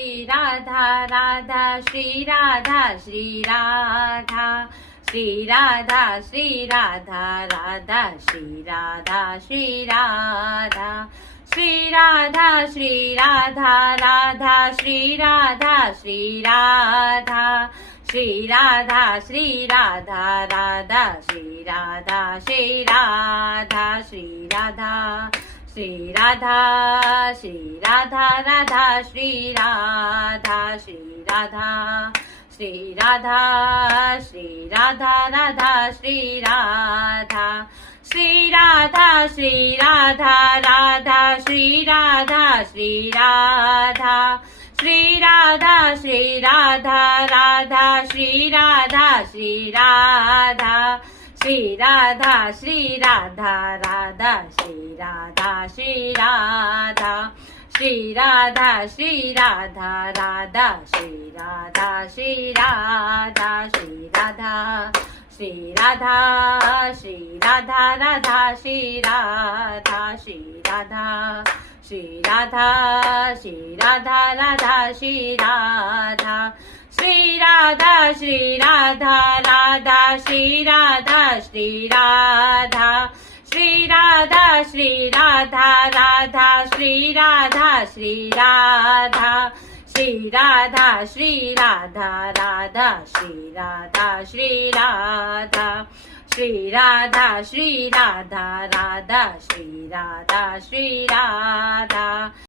Shri Radha Radha Shri Radha Shri Radha Shri Radha Shri Radha Radha Shri Radha Shri Radha Shri Radha Shri Radha Radha Shri Radha Shri Radha Shri Radha Shri Radha Radha Shri Radha Shri Radha Shri Radha Shri Radha Shri Radha Radha Shri Radha Shri Radha Shri Radha Shri Radha Radha Shri Radha Shri Radha Shri Radha Radha Shri Radha Shri Radha Shri Radha Shri Radha Radha Shri Radha Shri Radha Shri Radha Shri Radha Radha Shri Radha Shri Radha Shri Radha Shri Radha Radha Shri Radha Shri Radha Shri Radha Shri Radha Shri Radha Radha Shri Radha Shri Radha Shri Radha Shri Radha Radha Shri Radha Shri Radha Shri Radha Radha Shri Radha Shri Radha Shri Radha Shri Radha Radha Shri Radha Shri Radha Shri Radha Shri Radha Radha Shri Radha Shri Radha Shri Radha Shri Radha Radha Shri Radha Shri Radha